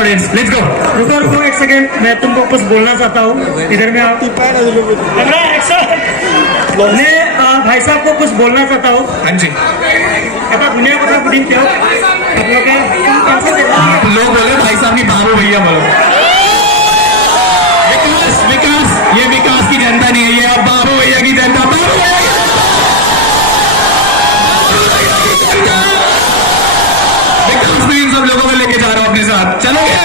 Audience, let's go. रुको रुको एक सेकेंड, मैं तुमको कुछ बोलना चाहता हूँ। इधर में आप मैं भाई साहब को कुछ बोलना चाहता हूँ। हाँ जी, कहता दुनिया को पुडिंग क्या आप लोग आप लोग बोले भाई साहब की बाबू भैया बोलो। विकास विकास, ये विकास की जनता नहीं है, ये अब बाबू भैया की जनता। बाबू भैया की जनता। विकास में इन सब लोगों को लेके जा रहा हूं अपने साथ, चलोगे?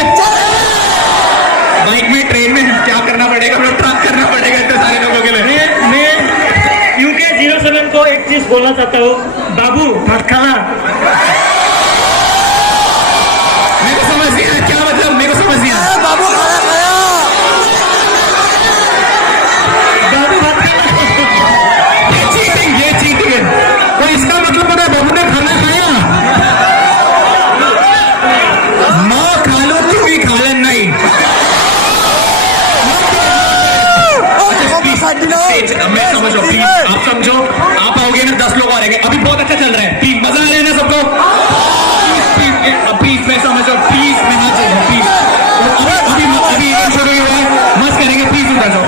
बाइक में, ट्रेन में क्या करना पड़ेगा, मतलब ट्रक करना पड़ेगा इतने सारे लोगों के लिए। मैं यूके 07 को एक चीज बोलना चाहता हूँ, बाबू भात खाना। मेरे को समझ नहीं आया क्या मतलब, मेरे को समझ नहीं आया। बाबू खाना खाया। बाबू भात खाना, ये चीटिंग है। तो इसका मतलब पता है, बाबू ने खाना खाया। माँ खा लो, तू भी खा ले। नहीं, मैं समझ रहा हूँ, प्लीज आप समझो। आप आओगे ना, 10 लोग आ रहेंगे। अभी बहुत अच्छा चल रहा है, प्लीज मजा आ रहा है ना सबको? प्लीज मैं समझ रहा हूँ, प्लीज मैं हाथ जोड़ रहा हूँ, प्लीज। अभी शुरू ही हुआ है, मस्त करेंगे, प्लीज उधर जाओ।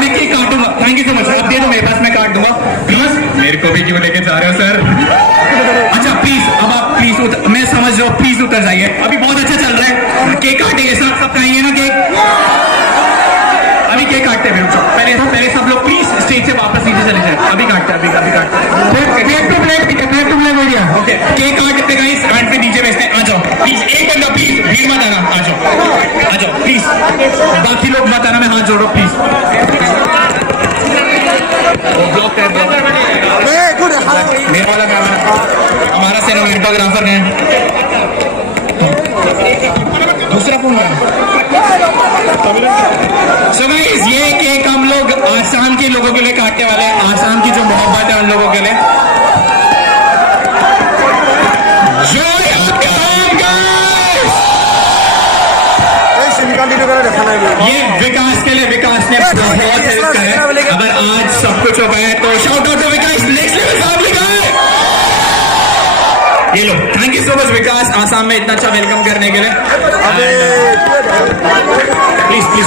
मैं केक काटूंगा, थैंक यू सो मच। अब दे दो मेरे पास, मैं काट दूंगा। प्लीज, मेरे को भी क्यों लेके जा रहे हो सर? अच्छा प्लीज, अब आप प्लीज मैं समझ रहा हूँ, प्लीज उतर जाइए। अभी बहुत अच्छा चल रहा है, केक काटेंगे सब खाएंगे ना केक? अभी केक काटते हैं, पहले सब लोग प्लीज स्टेज से वापस नीचे चले जाए। अभी काटते हैं, अभी काटते हैं। ओके, केक काटते गाइस, हैंड पे नीचे भेजते हैं। आ जाओ प्लीज, एक बंदा प्लीज, भीड़ मत आना, आ जाओ प्लीज। बाकी लोग मत आना, मैं हाथ जोड़ रहा हूँ प्लीज। ब्लॉक कर दो मेरा वाला कैमरा, हमारा सिनेमेटोग्राफर है। दूसरा फोन सो गाइस, ये केक हम लोग आसाम के लोगों के लिए काटने वाले हैं। आसाम की जो मोहब्बत है उन लोगों के लिए। ये विकास के लिए, विकास ने बहुत हेल्प करा है। अगर आज सब कुछ हो पाया तो shout out to Vikas, next level साहब लिखा है। ये लो, thank you so much Vikas, Assam में इतना अच्छा वेलकम करने के लिए। Please please